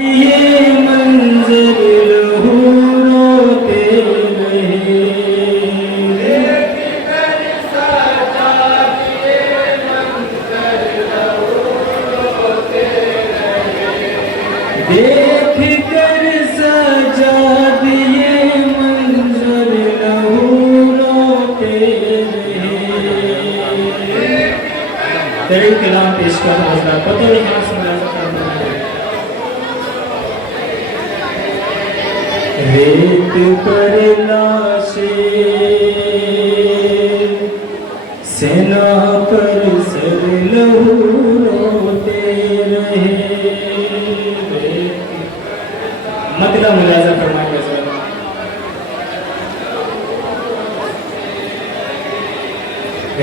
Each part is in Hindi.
ये मंजर लहू रोते रहे, देख कर सजा दिए मंजर लहू रोते रहे, देख कर सजा दिए मंजर लहू रोते रहे। तेरे कलाम पेश कर रहा पता नहीं कहाँ सुना सकता रेत पर लाशें सेना पर सर लहू रोते रहे। मतलब मुलाजा फरमाइएगा जरा।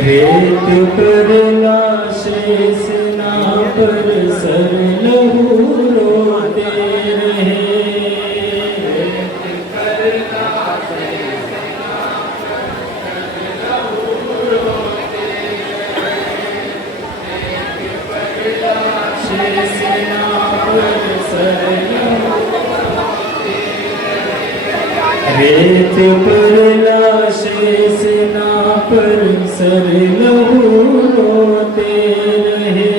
रेत पर लाशें सेना पर सर लहू रोते रहे, रेत पर लाशें सेना पर सर लहू रोते रहे, रेत पर लाशें सेना पर सर लहू रोते रहे,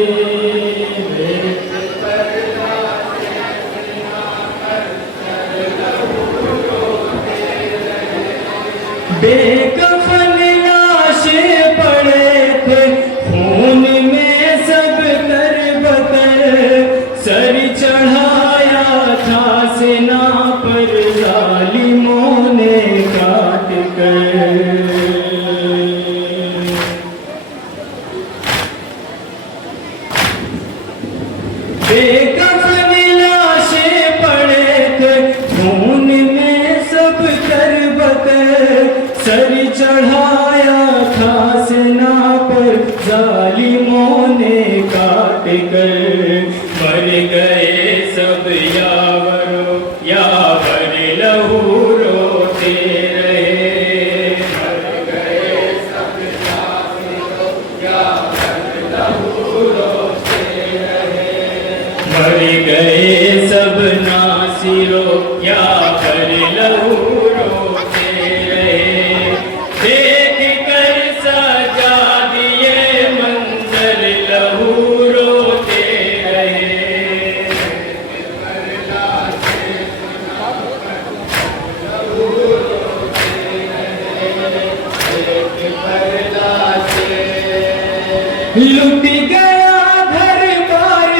बेकफन लाशें पड़े थे खून में सब तरबतर, सर चढ़ाया था सेना पर जालिमों ने काट कर। बेकफन लाशें पड़े थे खून में सब तरबतर, सर चढ़ाया था सेना पर जालिमों ने काट कर। मर गए सब यावर लहू रोते रहे, मर गए सब यावर लहू रोते रहे, मर गए सब नासिरो यावर लहू रोते रहे, देख कर सजा दिए मंजर लहू रोते रहे। लुट गया घर बार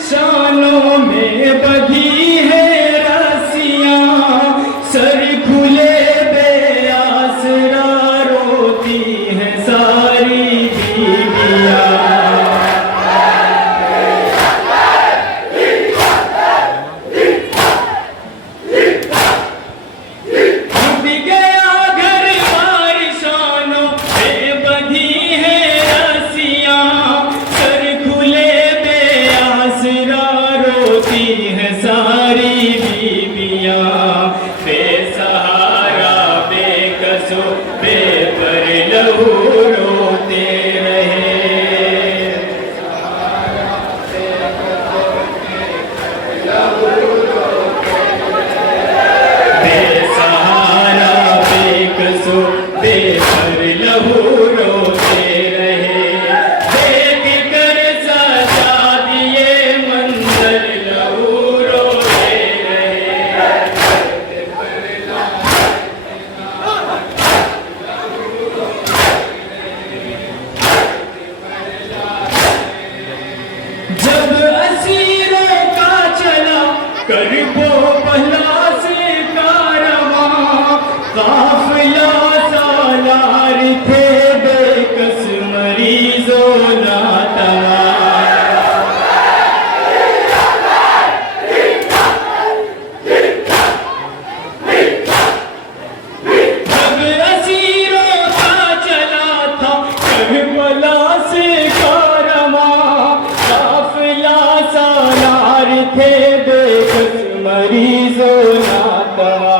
शानों में बधी है रस्सियां, सर खुले बेआसरा रोती है सारी बीवियां। बेपर लहू रोते रहे, बेसहारा बेकसो बेपर लहू रोते रहे, देख कर सजा दिए मंजर लहू रोते रहे। जब असीरों का चला करबो पहला से कारवां, काफिला सालार थे बेकस मरीजों नातवा। जब असीरों का चला था करबला से थे बेकस मरीजों नातवा,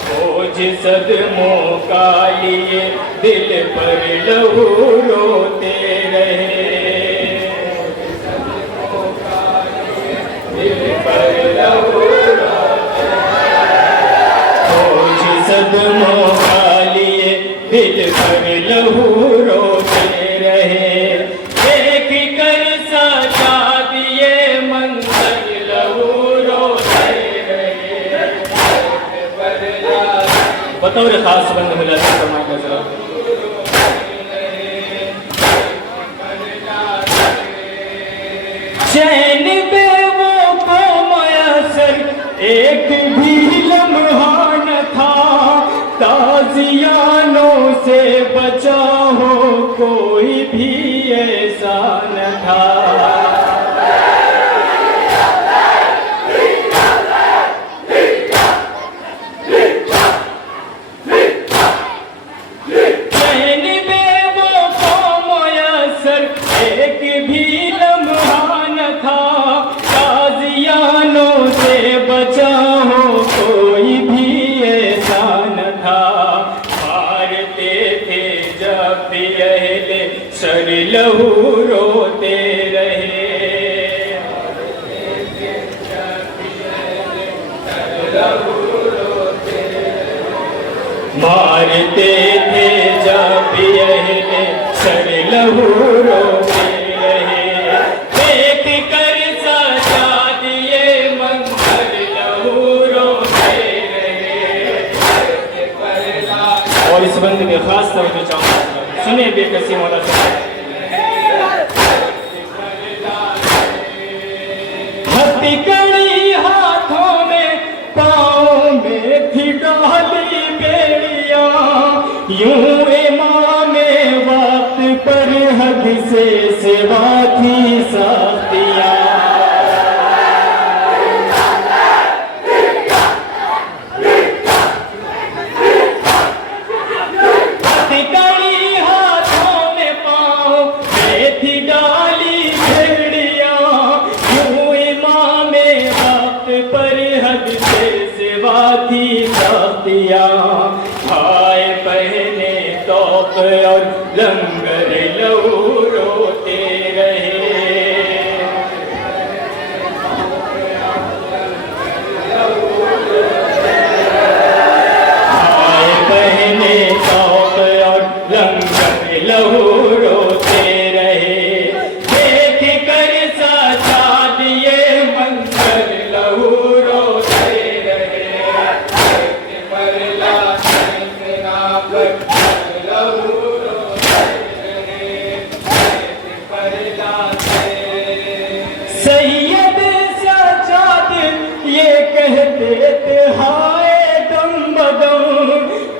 बोझ सदमों का लिए दिल पर लहू रोते रहे, दिल पर लहू जन्मों का लिए दिल पर लहू रोते रहे, देख कर सजा दिए मंजर लहू रोते रहे। बतौर खास बंद मिला फरमाएगा जरा। चैन पे वो को मयसर एक भी लम्हा न था, ताजियानों से बचा हो कोई भी ऐसा न था। चैन पे वो को मयसर एक भी लम्हा न था, ताजियानों से बचा हो कोई भी ऐसा न था। मारते थे जब भी अहले सर लहू रोते रहे, मारते थे जब भी अहले सर लहू रोते रहे, देख कर सजा दिए मंजर लहू रोते रहे। और इस बंद में खास तवज्जो चाहूंगा, सुने बेकसी मौला से। हथकड़ी हाथों में पाँव में थी डाली बेड़िया, यूं इमाम वक्त पर हद से सिवा थी साथिया। हथकड़ी हाथों में पाँव में थी डाली भेड़िया, यूं इमाम वक्त पर हद से सिवा थी साथिया। हाय पहने तौक और लंगर लहू रोते रहे, हाय पहने तौक और लंगर लहू रोते रहे, देख कर सजा दिए मंजर लहू रोते रहे। सैयद सजाद ये कहते थे हाय दम बदम,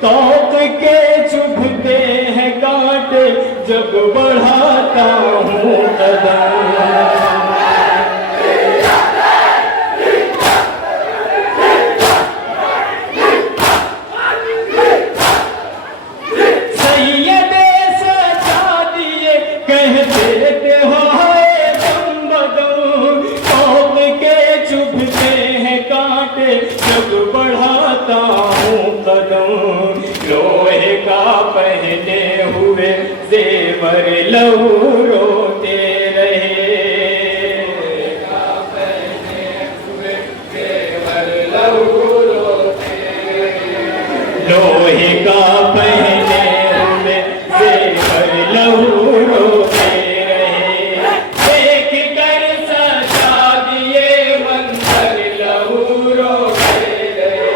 तौक के चुभते हैं कांटे जब बढ़ाता हूँ कदम। सैयद सजाद ये कहते थे हाय दम बदम, तौक के चुभते हैं कांटे जब बढ़ाता हूँ कदम। लोहे का पहने हुए जेवर लहू रोते रहे, लोहे का पहने हुए जेवर लहू रोते रहे, देख कर सजा दिए मंजर लहू रोते रहे।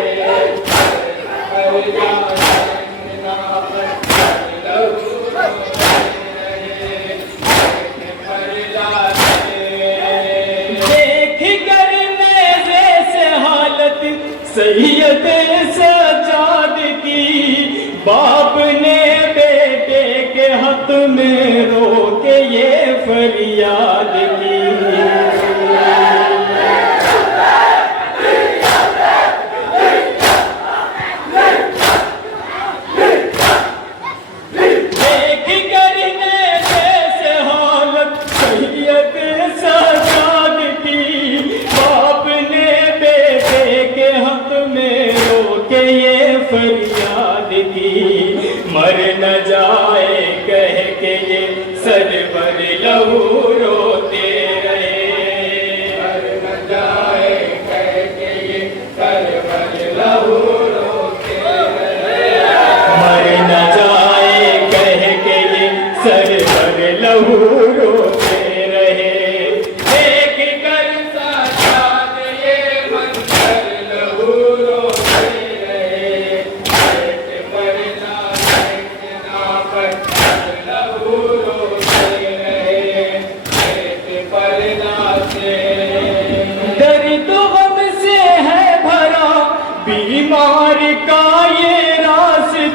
देख कर नेज़े से हालत सैयद सजाद की, बाप ने बेटे के हक में रो के ये फरियाद की। देख कर नेज़े से हालत सैयद सजाद की, बाप ने बेटे के हक में रो के ये फरियाद की। मर न जाए कह के ये सरवर लहू रोते रहे, मर न जाए कह के ये सरवर लहू रोते रहे।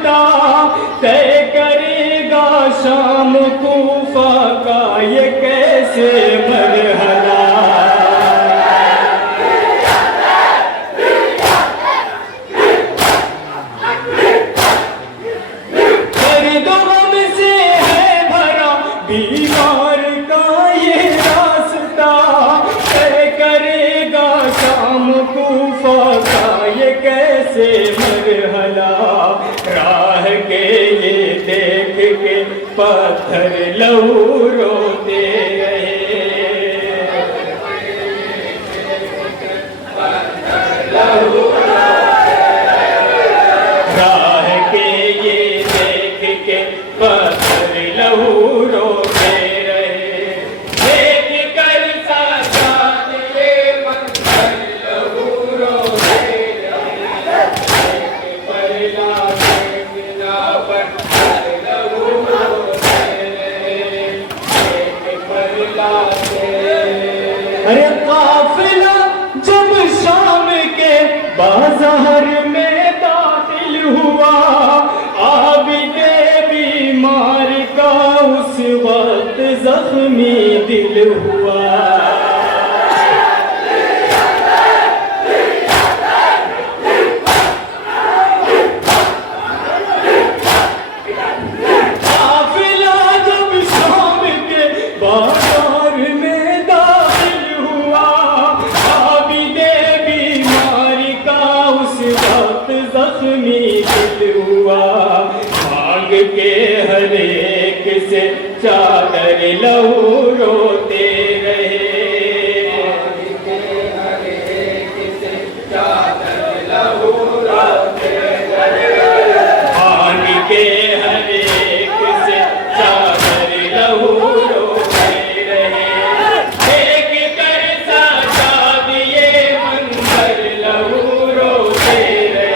रास्ता तय करेगा शाम कूफा का ये कैसे मरहला। बीमार का ये रास्ता तय करेगा शाम कूफा का ये कैसे मरहला। राह के ये देख के पत्थर लहू रोते राह के ये देख के पत्थर लहू रोते रहे। देख कर साथ ये मंजर लहू रोते रहे। परला बिना पत्थर लहू रोते रहे। परला अरे काफिला जब शाम के बाजार में दाखिल हुआ आबिदे बीमार का उस वक्त जख्मी दिल हुआ। काफिला जब शाम के बाजार में दाखिल हुआ आबिदे बीमार का उस वक्त जख्मी दिल हुआ। मांग के हर एक से चादर लहू रोते रहे। हर एक से चादर लहू रोते रहे। मांग के हर एक से चादर लहू रोते रहे। देख कर साथ ये मंजर लहू रोते रहे।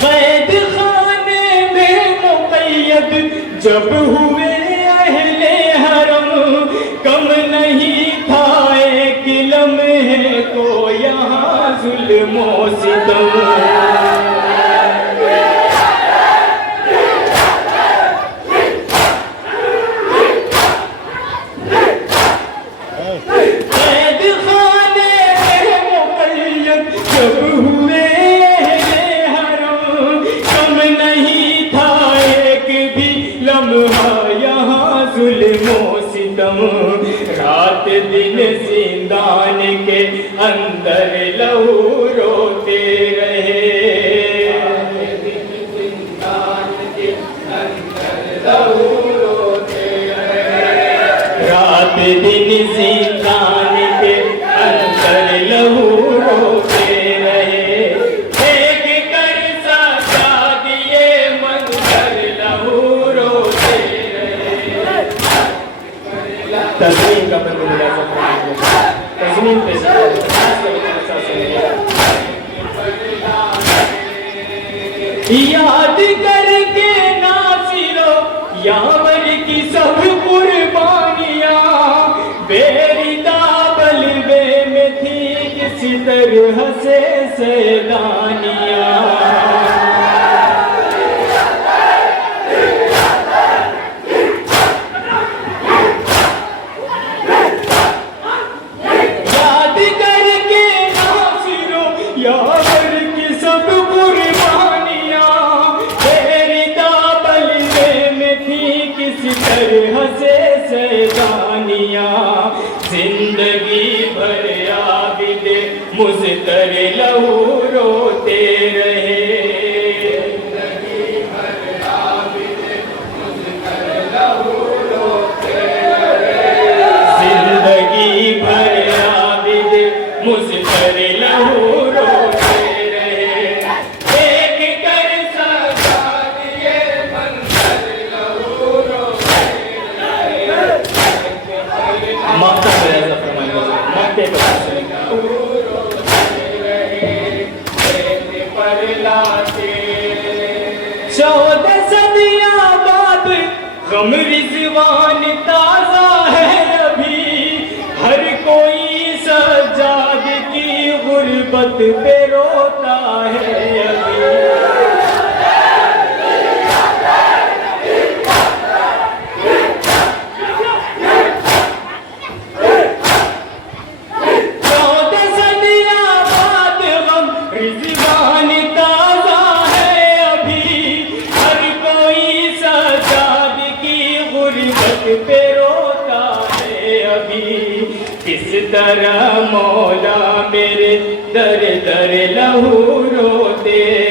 कैद खाने में मुक़य्यद जब हुए अहले हरम कम नहीं था एक लम्हे को यहाँ जुल्म ओ सितम। कैद खाने में मुक़य्यद जब हुए अहले हरम कम नहीं था एक भी लम्हा यहाँ जुल्म ओ सितम। रात दिन जिंदान के अंदर लहू रोते रहे। जिंदान के अंदर लहू रोते रहे। रात दिन जिंदान के अंदर लहू रोते रहे। देख कर साथ ये मंजर लहू रोते रहे। तस्मीन का बंद मिला तस्मीन पे याद करके नासिरो यावर की सब कुर्बानियां बेरिदा बलवे में थी किसी तरह से सैलानियां। याद करके नासिरो यावर की सब कुर्बानियां बेरिदा बलवे में थी किसी तरह से सैलानियां। जिंदगी भर आबिदे मुज़तर लहू रोते रहे। जिंदगी भर आबिदे मुज़तर लहू रोते रहे। जिंदगी भर आबिदे मुज़तर लहू रोते रहे। देख कर साथ ये मंजर लहू रोते रहे। मक्ता है ऐसा फरमाया मक्ते को चौदह सदियां बाद गम रिजवान ताजा है गुर्बत पे रोता है अभी। रिजवान ताज़ा है अभी, हर कोई सजाद की गुर्बत पे रोता है अभी। किस तरह मौला मेरे दर दर लहू रोते